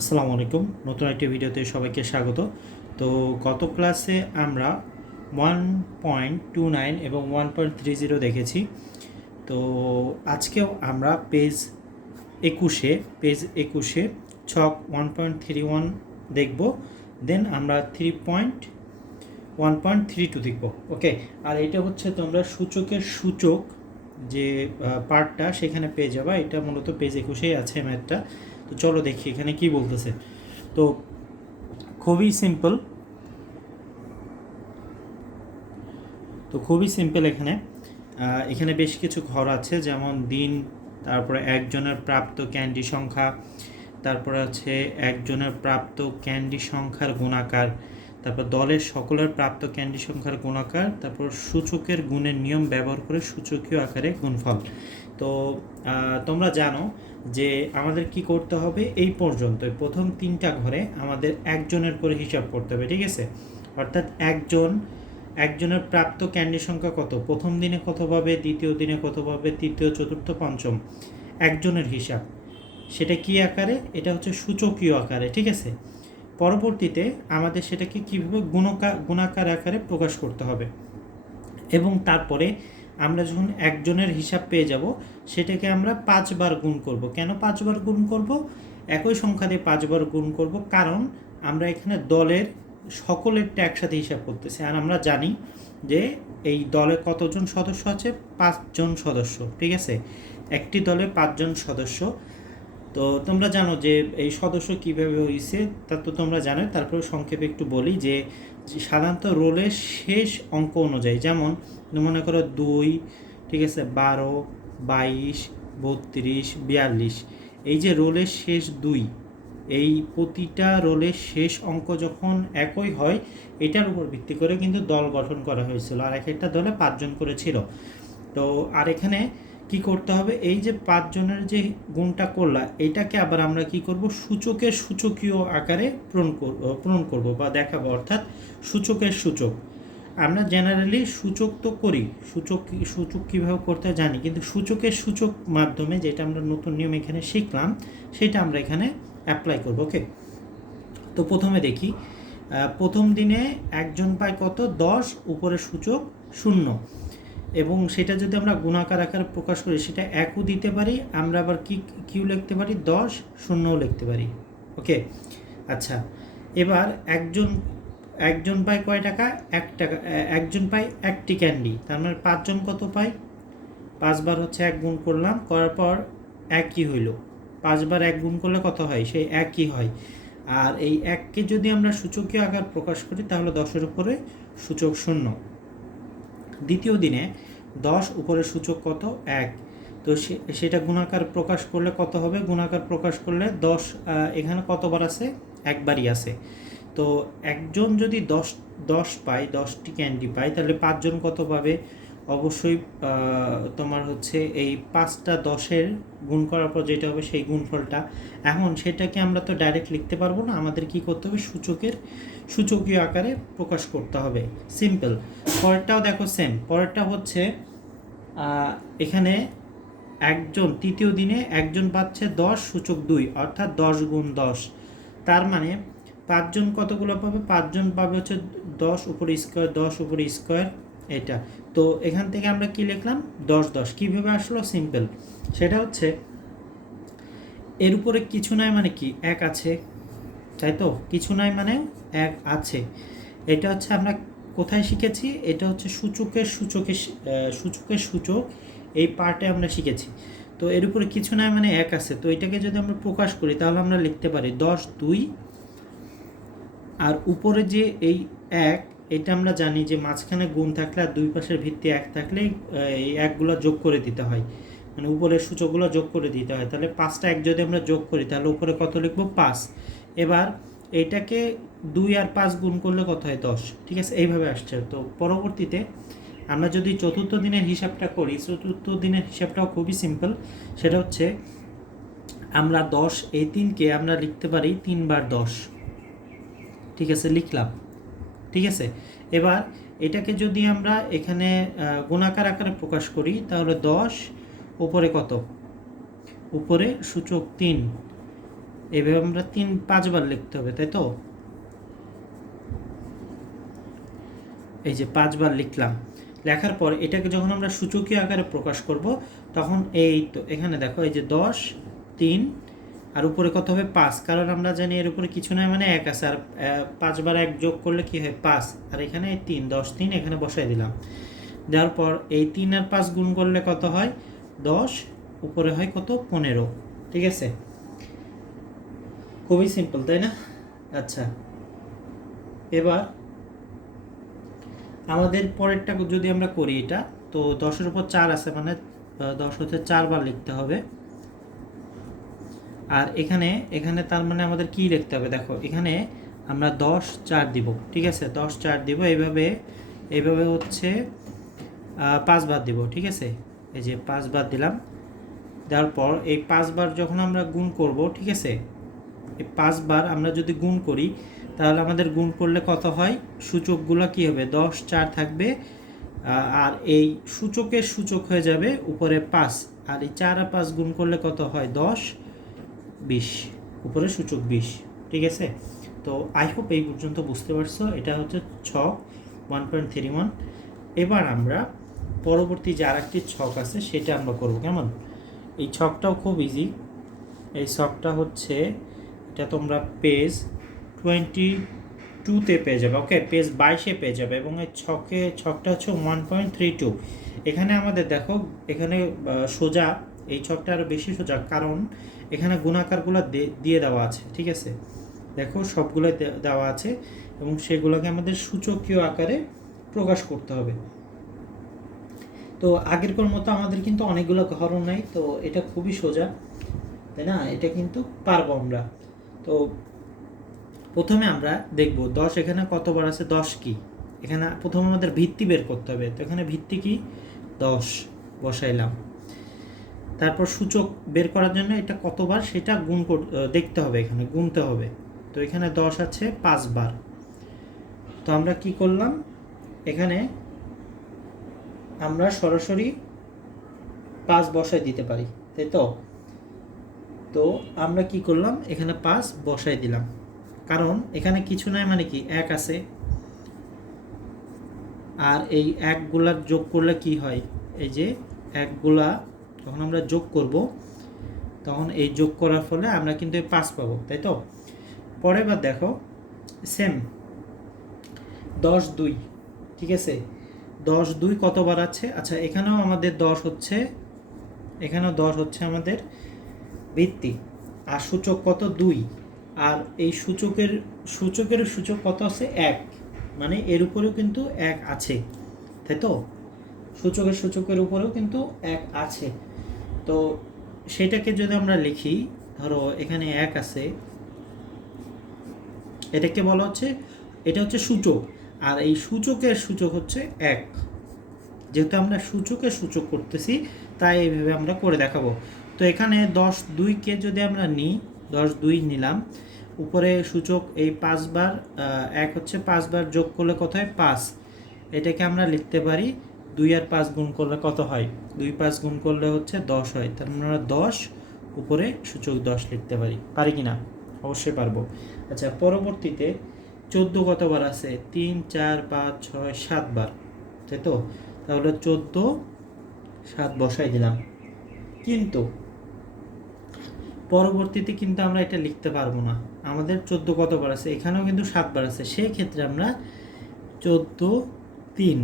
আসসালামু আলাইকুম। নতুন একটি ভিডিওতে সবাইকে স্বাগত। তো গত ক্লাসে আমরা ওয়ান পয়েন্ট টু নাইন এবং ওয়ান পয়েন্ট থ্রি জিরো দেখেছি। তো আজকেও আমরা পেজ একুশে পেজ একুশে ছক ওয়ান পয়েন্ট থ্রি ওয়ান দেখব। দেন আমরা three point one point three two দেখব। ওকে আর এটা হচ্ছে তোমরা সূচকের সূচক যে পার্টটা সেখানে পেয়ে যাবা। এটা মূলত পেজ একুশেই আছে ম্যাথটা তো চলো দেখি, এখানে কি বলতেছে। তো খুবই সিম্পল তো খুবই সিম্পল এখানে। এখানে বেশ কিছু ঘর আছে, যেমন দিন, তারপরে একজনের প্রাপ্ত ক্যান্ডি সংখ্যা, তারপরে আছে একজনের প্রাপ্ত ক্যান্ডি সংখ্যার গুণাকার, তারপর দলের সকলের প্রাপ্ত ক্যান্ডি সংখ্যার গুণাকার, তারপর সূচকের গুণের নিয়ম ব্যবহার করে সূচকীয় আকারে গুণফল। তো তোমরা জানো যে আমাদের কি করতে হবে এই পর্যন্ত প্রথম তিনটা ঘরে আমাদের একজনের করে হিসাব করতে হবে, ঠিক আছে? অর্থাৎ একজন, একজনের প্রাপ্ত ক্যান্ডি সংখ্যা কত? প্রথম দিনে কত পাবে? দ্বিতীয় দিনে কত পাবে? তৃতীয়, চতুর্থ, পঞ্চম। একজনের হিসাব। সেটা কি আকারে? এটা হচ্ছে সূচকীয় আকারে, ঠিক আছে? পরবর্তীতে আমাদের সেটাকে কীভাবে গুণকা, গুণাকার আকারে প্রকাশ করতে হবে? এবং তারপরে আমরা যখন একজনের হিসাব পেয়ে যাব, সেটাকে আমরা পাঁচবার গুণ করব। কেন পাঁচবার গুণ করব? একই সংখ্যা দিয়ে পাঁচবার গুণ করব, কারণ আমরা এখানে দলের সকলেরটা একসাথে হিসাব করতেছি। আর আমরা জানি যে এই দলে কতজন সদস্য আছে? পাঁচজন সদস্য, ঠিক আছে? একটি দলে পাঁচজন সদস্য। তো তোমরা জানো যে এই সদস্য কীভাবে হয়েছে তা তো তোমরা জানো তারপরে সংক্ষেপে একটু বলি যে সাধারণত রোলের শেষ অঙ্ক অনুযায়ী, যেমন মনে করো দুই, ঠিক আছে, বারো, বাইশ, বত্রিশ, বিয়াল্লিশ, এই যে রোলের শেষ দুই, এই প্রতিটা রোলের শেষ অঙ্ক যখন একই হয়, এটার উপর ভিত্তি করে কিন্তু দল গঠন করা হয়েছিল। আর এক একটা দলে পাঁচজন করে ছিল। তো আর এখানে কি করতে হবে? এই যে পাঁচজনের যে গুণটা করলা, এটাকে আবার আমরা কি করব? সূচকের সূচকীয় আকারে পূরণ করব পূরণ করব বা দেখাবো। অর্থাৎ সূচকের সূচক। আমরা জেনারেলি সূচক তো করি, সূচক সূচক কীভাবে করতে জানি, কিন্তু সূচকের সূচক মাধ্যমে যেটা আমরা নতুন নিয়ম এখানে শিখলাম, সেটা আমরা এখানে অ্যাপ্লাই করব ওকে তো প্রথমে দেখি প্রথম দিনে একজন পায় কত? দশ, উপরে সূচক শূন্য। এবং সেটা যদি আমরা গুণাকার আকারে প্রকাশ করি, সেটা একও দিতে পারি, আমরা আবার কি, কিউ লিখতে পারি? দশ শূন্যও লিখতে পারি। ওকে? আচ্ছা এবার একজন একজন পায় কয় টাকা? এক টাকা একজন পায় একটি ক্যান্ডি। তার মানে পাঁচজন কত পায়? পাঁচবার হচ্ছে এক গুণ করলাম, করার পর একই হইল। পাঁচবার এক গুণ করলে কত হয়? সেই একই হয়। আর এই এককে যদি আমরা সূচকীয় আকার প্রকাশ করি, তাহলে দশের উপরে সূচক শূন্য। দ্বিতীয় দিনে দশ উপরের সূচক কত? এক। তো সেটা গুণাকার প্রকাশ করলে কত হবে? গুণাকার প্রকাশ করলে দশ এখানে কতবার আছে? একবারই আছে। তো একজন যদি দশ দশ পায়, দশটি ক্যান্ডি পায়, তাহলে পাঁচজন কত পাবে? অবশ্যই তোমার হচ্ছে এই পাঁচটা দশের গুণ করার পর যেটা হবে সেই গুণফলটা। এখন সেটাকে আমরা তো ডাইরেক্ট লিখতে পারব না, আমাদের কি করতে হবে? সূচকের, সূচকীয় আকারে প্রকাশ করতে হবে। সিম্পল পরেরটাও দেখো সেম পরেরটা হচ্ছে এখানে একজন, তৃতীয় দিনে একজন পাচ্ছে দশ, সূচক দুই, অর্থাৎ দশ গুণ দশ। তার মানে পাঁচজন কতগুলো পাবে? পাঁচজন পাবে হচ্ছে দশ উপরে স্কোয়ার দশ উপরে স্কোয়ার এটা। তো এখান থেকে আমরা কি লিখলাম? দশ দশ। কীভাবে আসলো? সিম্পল সেটা হচ্ছে, এর উপরে কিছু নাই মানে কি? এক আছে। তাই তো? কিছু নাই মানে এক আছে। এটা হচ্ছে আমরা কোথায় শিখেছি? এটা হচ্ছে সূচকের সূচকের সি- সূচকের সূচক এই পার্টে আমরা শিখেছি। তো এর উপরে কিছু নাই মানে এক আছে। তো এটাকে যদি আমরা প্রকাশ করি, তাহলে আমরা লিখতে পারি দশ, দুই। আর উপরে যে এই এক এটা আমরা জানি যে মাঝখানে গুণ থাকলে আর দুই পাশের ভিত্তি এক থাকলে এই একগুলো যোগ করে দিতে হয়। মানে উপরের সূচকগুলো যোগ করে দিতে হয়। তাহলে পাঁচটা এক যদি আমরা যোগ করি, তাহলে উপরে কত লিখব? পাঁচ। এবার এটাকে দুই আর পাঁচ গুণ করলে কত হয়? দশ। ঠিক আছে? এইভাবে আসছে। তো পরবর্তীতে আমরা যদি চতুর্থ দিনের হিসাবটা করি, চতুর্থ দিনের হিসাবটাও খুবই সিম্পল। সেটা হচ্ছে আমরা দশ, এই তিনকে আমরা লিখতে পারি তিনবার দশ। ঠিক আছে? লিখলাম। ঠিক আছে? এবার এটাকে যদি আমরা এখানে গুণাকার আকারে প্রকাশ করি, তাহলে দশ, উপরে কত? উপরে সূচক তিন। এইভাবে আমরা তিন, পাঁচবার লিখতে হবে, তাই তো? এই যে পাঁচবার লিখলাম। লেখার পর এটাকে যখন আমরা সূচকীয় আকারে প্রকাশ করব, তখন এই তো, এখানে দেখো, এই যে দশ, তিন আর উপরে কত হবে পাঁচ? কারণ আমরা জানি এর উপরে কিছু নয় মানে এক আছে। আর পাঁচবার এক যোগ করলে কি হয়? পাঁচ। আর এখানে তিন, দশ, তিন এখানে বসাই দিলাম। দেওয়ার পর এই তিন আর পাঁচ গুণ করলে কত হয়? দশ। উপরে হয় কত? পনেরো। ঠিক আছে? খুবই সিম্পল তাই না? আচ্ছা। এবার আমাদের পরেরটা যদি আমরা করি এটা, তো দশের উপর চার আছে মানে দশ হচ্ছে চারবার লিখতে হবে। আর এখানে এখানে তার মানে আমাদের কি লিখতে হবে? দেখো এখানে আমরা দশ চার দিব ঠিক আছে? দশ চার দিব এইভাবে এইভাবে হচ্ছে আহ, পাঁচবার দিব ঠিক আছে? এই যে পাঁচ পাঁচবার দিলাম দেওয়ার পর এই পাঁচবার যখন আমরা গুণ করব ঠিক আছে? এই পাঁচবার আমরা যদি গুণ করি তাহলে আমাদের গুণ করলে কত হয়? সূচকগুলো কি হবে? দশ চার থাকবে আর এই সূচকের সূচক হয়ে যাবে উপরে পাঁচ আর এই চার আর পাঁচ গুণ করলে কত হয়? দশ বিশ, উপরে সূচক বিশ, ঠিক আছে? তো আই হোপ এই পর্যন্ত বুঝতে পারছ। এটা হচ্ছে ছক ওয়ান পয়েন্ট থ্রি ওয়ান এবার আমরা পরবর্তী যে আরেকটি ছক আছে, সেটা আমরা করব কেমন? এই ছকটাও খুব ইজি এই ছকটা হচ্ছে, এটা তোমরা পেজ টোয়েন্টি টুতে পেয়ে যাবে ওকে পেজ বাইশে পেয়ে যাবে এবং এই ছকে, ছকটা হচ্ছে ওয়ান পয়েন্ট থ্রি টু এখানে আমাদের দেখো, এখানে সোজা এই ছকটা আরও বেশি সোজা, কারণ এখানে গুণাকারগুলো দিয়ে দেওয়া আছে, ঠিক আছে? দেখো সবগুলো দেওয়া আছে এবং সেগুলোকে আমাদের সূচকীয় আকারে প্রকাশ করতে হবে। তো আগের কোর মতো আমাদের কিন্তু অনেকগুলো ঘরও নাই, তো এটা খুবই সোজা, তাই না? এটা কিন্তু পারব আমরা। তো প্রথমে আমরা দেখব, দশ এখানে কতবার আছে? দশ কি? এখানে প্রথমে আমাদের ভিত্তি বের করতে হবে। তো এখানে ভিত্তি কি? দশ, বসাইলাম। তারপর সূচক বের করার জন্য এটা কতবার? সেটা গুণ দেখতে হবে এখানে, গুনতে হবে। তো এখানে দশ আছে, পাঁচবার। তো আমরা কি করলাম? এখানে আমরা সরাসরি পাঁচ বসায় দিতে পারি, তাই তো? তো আমরা কি করলাম? এখানে পাঁচ বসায় দিলাম। কারণ এখানে কিছু নাই মানে কি? এক আছে। আর এই একগুলা যোগ করলে কি হয়? এই যে একগুলা যখন আমরা যোগ করব, তখন এই যোগ করার ফলে আমরা কিন্তু এই পাঁচ পাবো, তাই তো? পরের বার দেখো সেম দশ দুই, ঠিক আছে? দশ দুই কতবার আছে? আচ্ছা এখানেও আমাদের দশ হচ্ছে, এখানেও দশ হচ্ছে আমাদের ভিত্তি আর সূচক কত? দুই, আর এই সূচকের সূচকের সূচক কত আছে? এক মানে এর উপরেও কিন্তু এক আছে, তাই তো? সূচকের সূচকের উপরেও কিন্তু এক আছে। তো সেটাকে যদি আমরা লিখি, ধরো এখানে এক আছে, এটাকে বলা হচ্ছে, এটা হচ্ছে সূচক, আর এই সূচকের সূচক হচ্ছে এক। যেহেতু আমরা সূচকের সূচক করতেছি, তাই এইভাবে আমরা করে দেখাবো। তো এখানে দশ দুইকে যদি আমরা নিই, দশ দুই নিলাম, উপরে সূচক এই পাঁচবার এক হচ্ছে পাঁচবার যোগ করলে কত হয়? পাঁচ। এটাকে আমরা লিখতে পারি দুই আর পাঁচ গুণ করলে কত হয়? দুই পাঁচ গুণ করলে হচ্ছে দশ হয়। তার মানে আমরা দশ উপরে সূচক দশ লিখতে পারি। পারি কি না? অবশ্যই পারব। আচ্ছা পরবর্তীতে চোদ্দ কতবার আছে? তিন, চার, পাঁচ, ছয় সাতবার তাই তো? তাহলে চোদ্দ, সাত বসাই দিলাম। কিন্তু পরবর্তীতে কিন্তু আমরা এটা লিখতে পারব না। আমাদের চোদ্দ কতবার আছে? এখানেও কিন্তু সাতবার আছে। সেই ক্ষেত্রে আমরা চোদ্দ, তিন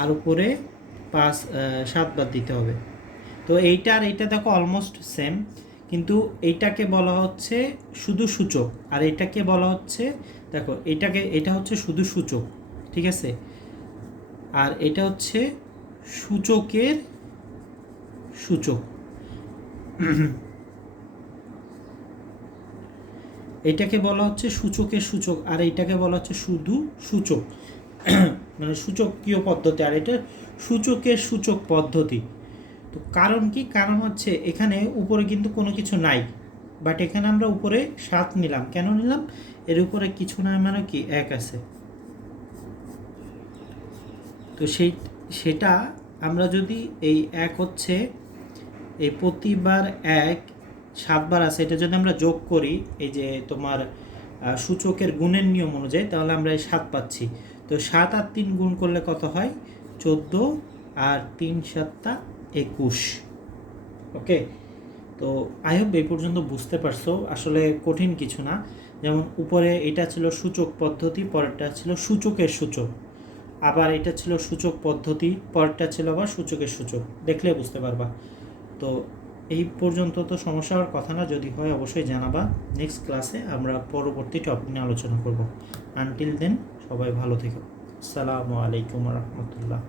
আর উপরে পাঁচ সাতবার দিতে হবে। তো এইটা আর এইটা দেখো অলমোস্ট সেম কিন্তু এইটাকে বলা হচ্ছে শুধু সূচক, আর এটাকে বলা হচ্ছে, দেখো, এটাকে, এটা হচ্ছে শুধু সূচক, ঠিক আছে? আর এটা হচ্ছে সূচকের সূচক। এটাকে বলা হচ্ছে সূচকের সূচক, আর এইটাকে বলা হচ্ছে শুধু সূচক। মানে সূচকীয় পদ্ধতি, আর এটা সূচকের সূচক পদ্ধতি। তো কারণ কি? কারণ হচ্ছে এখানে উপরে কিন্তু কোনো কিছু নাই বাট এখানে আমরা উপরে সাত নিলাম। কেন নিলাম? এর উপরে কিছু না মানে কি? এক আছে। তো সেই, সেটা আমরা যদি এই এক হচ্ছে, এই প্রতিবার এক, সাতবার আছে, এটা যদি আমরা যোগ করি, এই যে তোমার সূচকের গুণের নিয়ম অনুযায়ী, তাহলে আমরা এই সাত পাচ্ছি। তো সাত আর তিন গুণ করলে কত হয়? চোদ্দ আর তিন সাতটা একুশ। ওকে? তো আই হোপ এই পর্যন্ত বুঝতে পারছ। আসলে কঠিন কিছু না। যেমন উপরে এটা ছিল সূচক পদ্ধতি, পরেরটা ছিল সূচকের সূচক। আবার এটা ছিল সূচক পদ্ধতি, পরেরটা ছিল আবার সূচকের সূচক। দেখলে বুঝতে পারবা। তো এই পর্যন্ত তো সমস্যা হওয়ার কথা না। যদি হয় অবশ্যই জানাবা। নেক্সট ক্লাসে আমরা পরবর্তী টপিক নিয়ে আলোচনা করব। আনটিল দেন সবাই ভালো থেকো। আসসালামু আলাইকুম রহমতুল্লাহ।